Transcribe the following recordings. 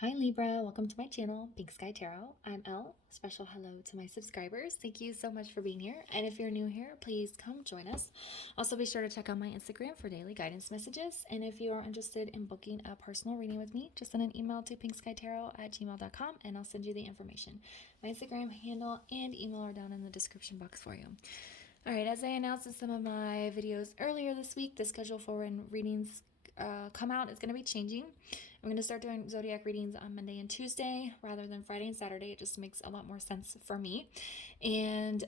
Hi Libra, welcome to my channel, Pink Sky Tarot. I'm Elle. Special hello to my subscribers. Thank you so much for being here. And if you're new here, please come join us. Also be sure to check out my Instagram for daily guidance messages. And if you are interested in booking a personal reading with me, just send an email to pinkskytarot@gmail.com and I'll send you the information. My Instagram handle and email are down in the description box for you. All right, as I announced in some of my videos earlier this week, the schedule for when readings come out is going to be changing. I'm going to start doing zodiac readings on Monday and Tuesday rather than Friday and Saturday. It just makes a lot more sense for me. And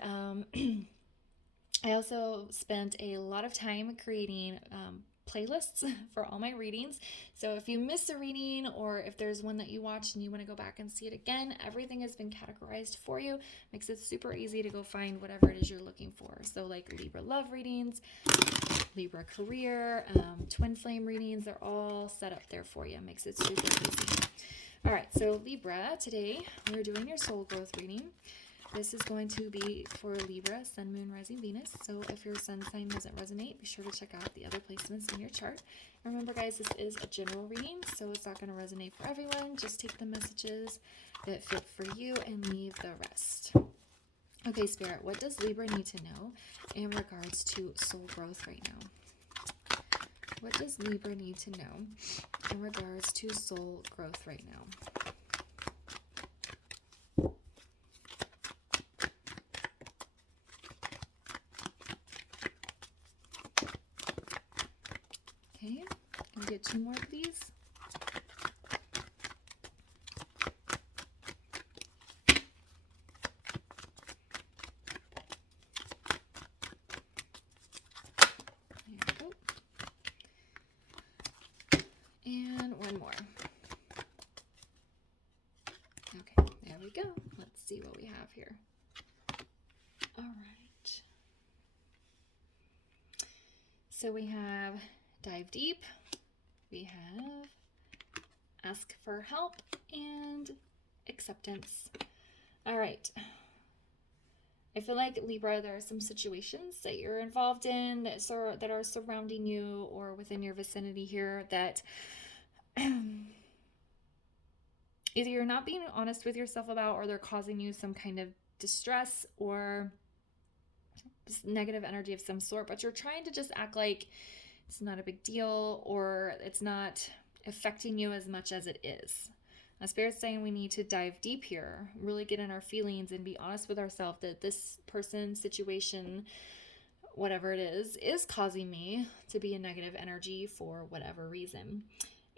I also spent a lot of time creating playlists for all my readings. So if you miss a reading or if there's one that you watched and you want to go back and see it again, everything has been categorized for you. Makes it super easy to go find whatever it is you're looking for. So like Libra love readings, Libra career, twin flame readings, they're all set up there for you. Makes it super easy. All right, so Libra, today we're doing your soul growth reading. This is going to be for Libra, Sun, Moon, Rising, Venus. So if your sun sign doesn't resonate, be sure to check out the other placements in your chart. Remember, guys, this is a general reading, so it's not going to resonate for everyone. Just take the messages that fit for you and leave the rest. Okay, Spirit, what does Libra need to know in regards to soul growth right now? What does Libra need to know in regards to soul growth right now? Okay, can we get two more, please? There we go. And one more. Okay, there we go. Let's see what we have here. All right. So we have dive deep, we have ask for help, and acceptance. All right. I feel like Libra, there are some situations that you're involved in that are surrounding you or within your vicinity here that either you're not being honest with yourself about, or they're causing you some kind of distress or negative energy of some sort, but you're trying to just act like it's not a big deal or it's not affecting you as much as it is. Now, Spirit's saying we need to dive deep here, really get in our feelings and be honest with ourselves that this person, situation, whatever it is causing me to be a negative energy for whatever reason.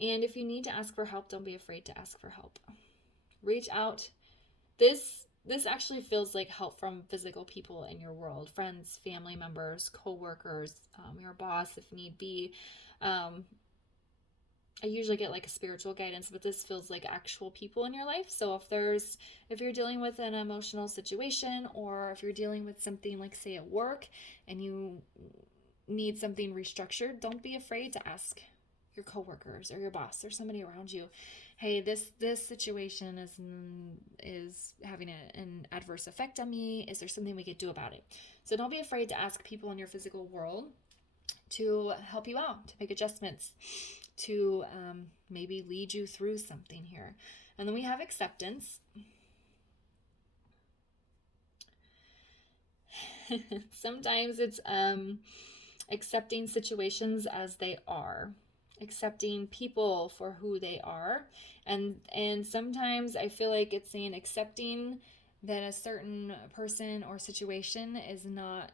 And if you need to ask for help, don't be afraid to ask for help. Reach out. This actually feels like help from physical people in your world, friends, family members, co-workers, your boss if need be. I usually get like a spiritual guidance, but this feels like actual people in your life. So if you're dealing with an emotional situation, or if you're dealing with something like, say, at work and you need something restructured, don't be afraid to ask your coworkers or your boss or somebody around you, hey, this situation is having an adverse effect on me. Is there something we could do about it? So don't be afraid to ask people in your physical world to help you out, to make adjustments, to maybe lead you through something here. And then we have acceptance. Sometimes it's accepting situations as they are, accepting people for who they are, and sometimes I feel like it's saying accepting that a certain person or situation is not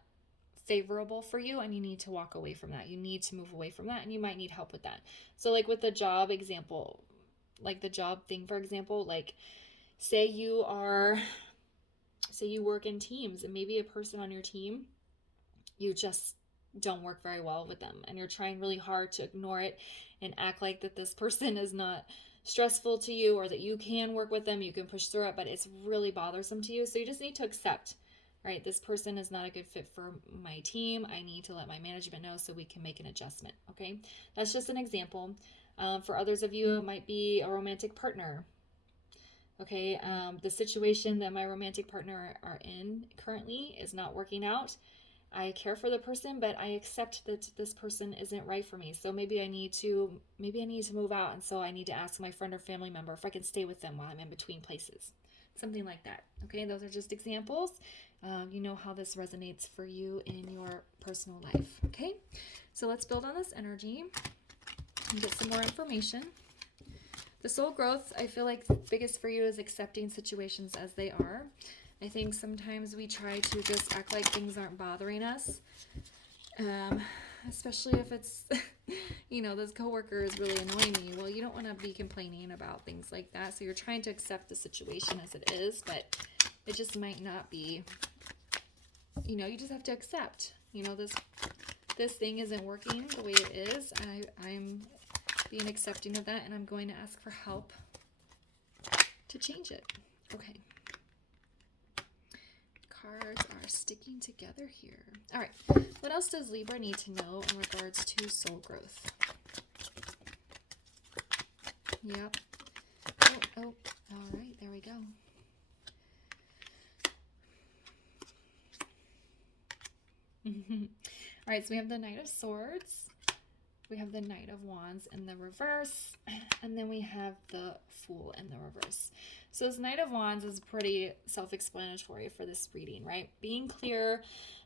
favorable for you and you need to walk away from that. You need to move away from that, and you might need help with that. So like with the job example, like the job thing, for example, like say you work in teams and maybe a person on your team, you just don't work very well with them and you're trying really hard to ignore it and act like that this person is not stressful to you, or that you can work with them, you can push through it, but it's really bothersome to you. So you just need to accept, right, this person is not a good fit for my team. I need to let my management know so we can make an adjustment. Okay, that's just an example. For others of you, it might be a romantic partner. Okay, the situation that my romantic partner are in currently is not working out, I care for the person, but I accept that this person isn't right for me. So maybe I need to move out. And so I need to ask my friend or family member if I can stay with them while I'm in between places. Something like that. Okay, those are just examples. You know how this resonates for you in your personal life. Okay, so let's build on this energy and get some more information. The soul growth, I feel like the biggest for you is accepting situations as they are. I think sometimes we try to just act like things aren't bothering us, especially if it's, you know, this coworker is really annoying me. Well, you don't want to be complaining about things like that. So you're trying to accept the situation as it is, but it just might not be, you know, you just have to accept, you know, this thing isn't working the way it is. I'm being accepting of that, and I'm going to ask for help to change it. Okay. Cards are sticking together here. All right. What else does Libra need to know in regards to soul growth? Yep. Oh, all right. There we go. All right. So we have the Knight of Swords. We have the Knight of Wands in the reverse, and then we have the Fool in the reverse. So this Knight of Wands is pretty self-explanatory for this reading, right? Being clear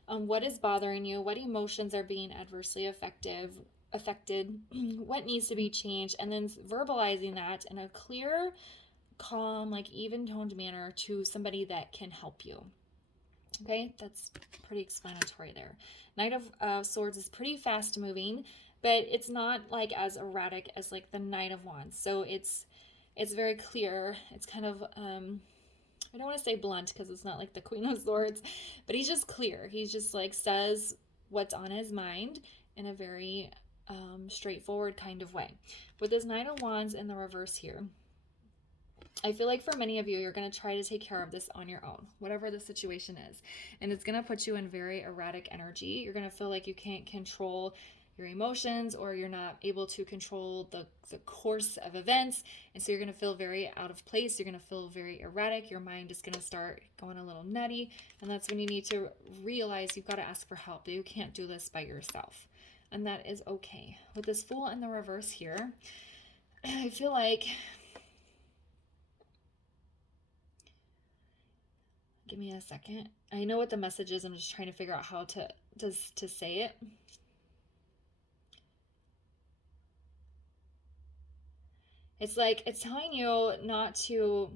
on what is bothering you, what emotions are being adversely affected, what needs to be changed, and then verbalizing that in a clear, calm, like even-toned manner to somebody that can help you. Okay, that's pretty explanatory there. Knight of Swords is pretty fast-moving, but it's not like as erratic as like the Knight of Wands. So it's very clear. It's kind of, I don't want to say blunt because it's not like the Queen of Swords, but he's just clear. He's just like says what's on his mind in a very straightforward kind of way. With this Knight of Wands in the reverse here, I feel like for many of you, you're going to try to take care of this on your own, whatever the situation is. And it's going to put you in very erratic energy. You're going to feel like you can't control your emotions, or you're not able to control the course of events. And so you're going to feel very out of place. You're going to feel very erratic. Your mind is going to start going a little nutty. And that's when you need to realize you've got to ask for help. You can't do this by yourself. And that is okay. With this Fool in the reverse here, I feel like, give me a second. I know what the message is. I'm just trying to figure out how to say it. It's like it's telling you not to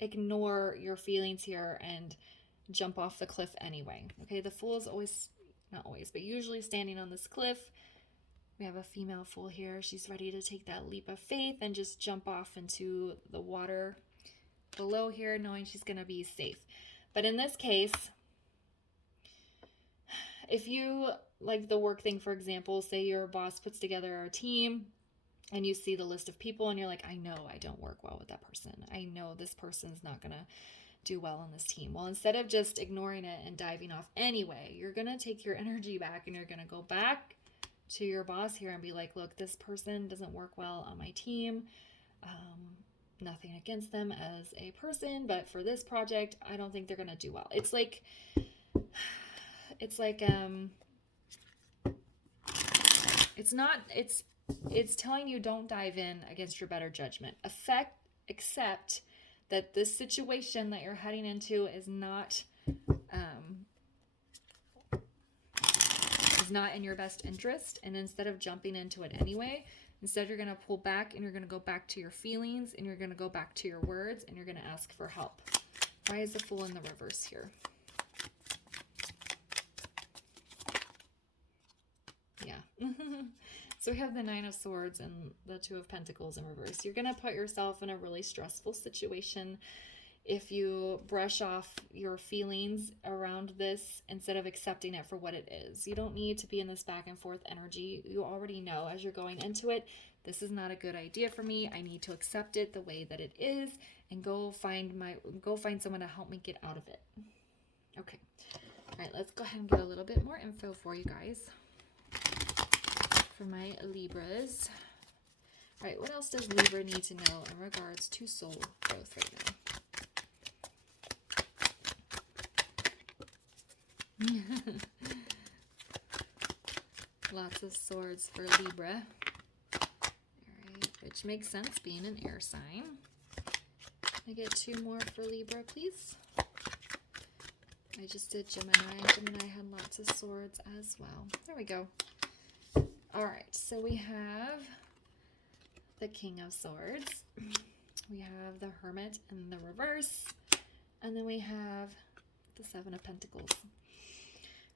ignore your feelings here and jump off the cliff anyway. Okay, the Fool is always, not always, but usually standing on this cliff. We have a female Fool here. She's ready to take that leap of faith and just jump off into the water below here, knowing she's going to be safe. But in this case, if you, like the work thing, for example, say your boss puts together a team, and you see the list of people and you're like, I know I don't work well with that person. I know this person's not going to do well on this team. Well, instead of just ignoring it and diving off anyway, you're going to take your energy back and you're going to go back to your boss here and be like, look, this person doesn't work well on my team. Nothing against them as a person, but for this project, I don't think they're going to do well. It's telling you don't dive in against your better judgment. Accept that this situation that you're heading into is not in your best interest. And instead of jumping into it anyway, instead you're going to pull back and you're going to go back to your feelings and you're going to go back to your words and you're going to ask for help. Why is the Fool in the reverse here? Yeah. So we have the Nine of Swords and the Two of Pentacles in reverse. You're going to put yourself in a really stressful situation if you brush off your feelings around this instead of accepting it for what it is. You don't need to be in this back and forth energy. You already know as you're going into it, this is not a good idea for me. I need to accept it the way that it is and go find someone to help me get out of it. Okay. All right, let's go ahead and get a little bit more info for you guys. For my Libras. All right, what else does Libra need to know in regards to soul growth right Lots of swords for Libra. Alright, which makes sense being an air sign. Can I get 2 more for Libra, please? I just did Gemini. Gemini had lots of swords as well. There we go. Alright, so we have the King of Swords. We have the Hermit in the reverse. And then we have the 7 of Pentacles.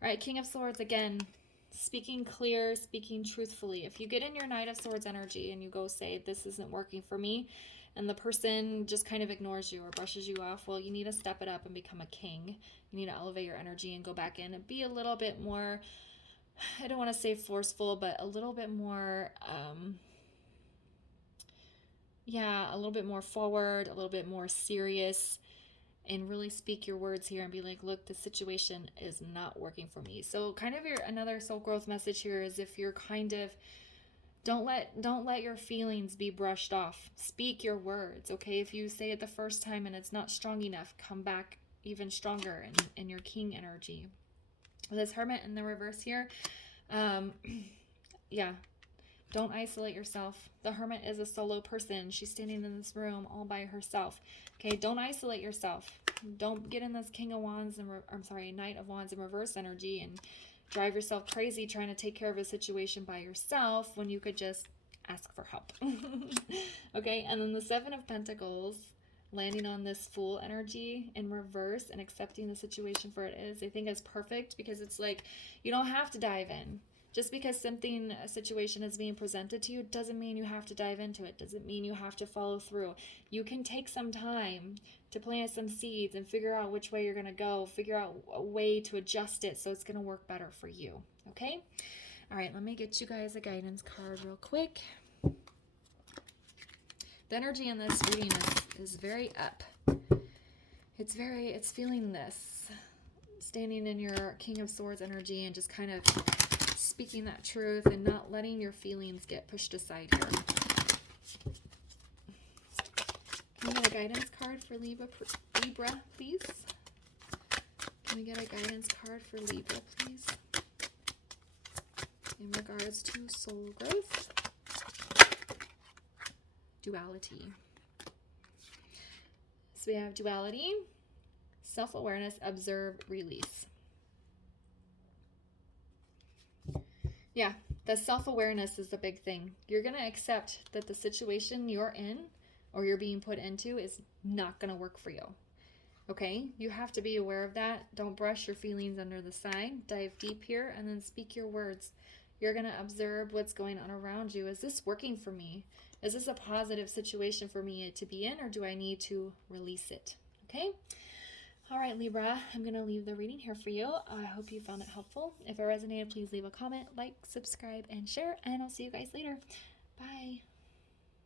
Alright, King of Swords, again, speaking clear, speaking truthfully. If you get in your Knight of Swords energy and you go say, this isn't working for me, and the person just kind of ignores you or brushes you off, well, you need to step it up and become a king. You need to elevate your energy and go back in and be a little bit more, I don't want to say forceful, but a little bit more, a little bit more forward, a little bit more serious, and really speak your words here and be like, look, the situation is not working for me. So kind of another soul growth message here is if you're kind of, don't let your feelings be brushed off. Speak your words, okay? If you say it the first time and it's not strong enough, come back even stronger in your king energy. This Hermit in the reverse here, don't isolate yourself. The Hermit is a solo person. She's standing in this room all by herself. Okay, don't isolate yourself. Don't get in this King of Wands and Knight of Wands in reverse energy and drive yourself crazy trying to take care of a situation by yourself when you could just ask for help. Okay, and then the 7 of Pentacles landing on this Fool energy in reverse and accepting the situation for it is, I think is perfect because it's like you don't have to dive in. Just because a situation is being presented to you doesn't mean you have to dive into it. Doesn't mean you have to follow through. You can take some time to plant some seeds and figure out which way you're going to go. Figure out a way to adjust it so it's going to work better for you. Okay? All right, let me get you guys a guidance card real quick. The energy in this reading is very up. It's feeling this. Standing in your King of Swords energy and just kind of speaking that truth and not letting your feelings get pushed aside here. Can we get a guidance card for Libra, please? Can we get a guidance card for Libra, please? In regards to soul growth. Duality. So we have duality, self-awareness, observe, release. Yeah, the self-awareness is the big thing. You're going to accept that the situation you're in or you're being put into is not going to work for you. Okay? You have to be aware of that. Don't brush your feelings under the side. Dive deep here and then speak your words. You're going to observe what's going on around you. Is this working for me? Is this a positive situation for me to be in, or do I need to release it? Okay? All right, Libra, I'm going to leave the reading here for you. I hope you found it helpful. If it resonated, please leave a comment, like, subscribe, and share, and I'll see you guys later. Bye.